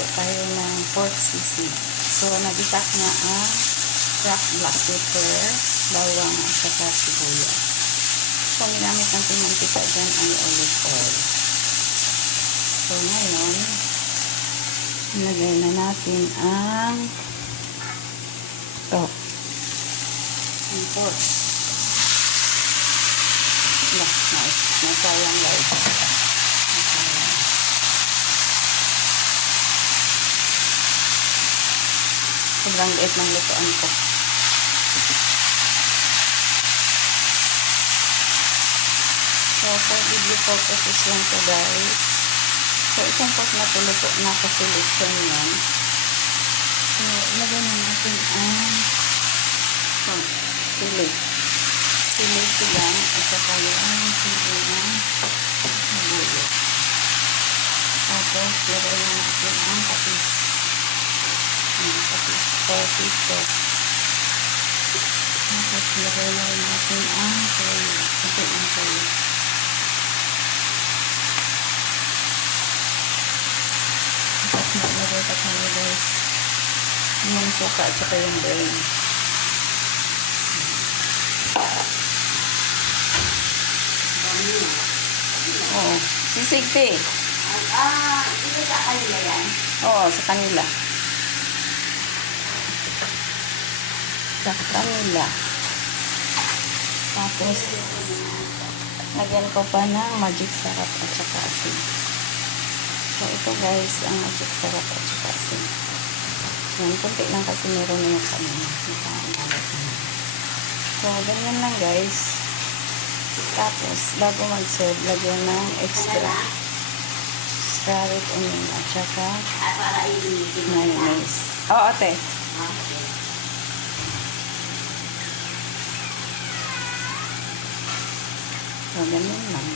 magluto tayo ng pork sisig. So, nag-isak nga ang black pepper, bawang, at saka sibuyas. So, ang ginamit natin mantika dyan ay olive oil. So, ngayon, ilagay na natin ang ito, yung pork. Nasayang guys. Sobrang liit ng lutuan ko. So, for video purposes lang to guys. So, itong pork na tuluto na kasi lechon yan. So, ilagay na natin ang sili. Sili silang at saka yung sili ng mabulo. Tapos, ilagay na natin ang patis. Patis, 4 pieces. Tapos, ilagay na rin natin ang toyo. Kunti ng toyo. Tapos, maglagay pa tayo guys. Yung suka at saka yung brain. Oo. Sisigti. Ito sa kanila yan? Oo, sa kanila. Sa kanila. Tapos, lagyan ko pa ng magic sarap at saka asin. So, ito guys, ang magic sarap at saka asin. Yan, kunti lang kasi meron na yung kanina. So, ganyan lang guys. Tapos, bago mag-serve, lagyan ng extra red onion at saka mayonnaise. Oo, ate. So, ganyan lang.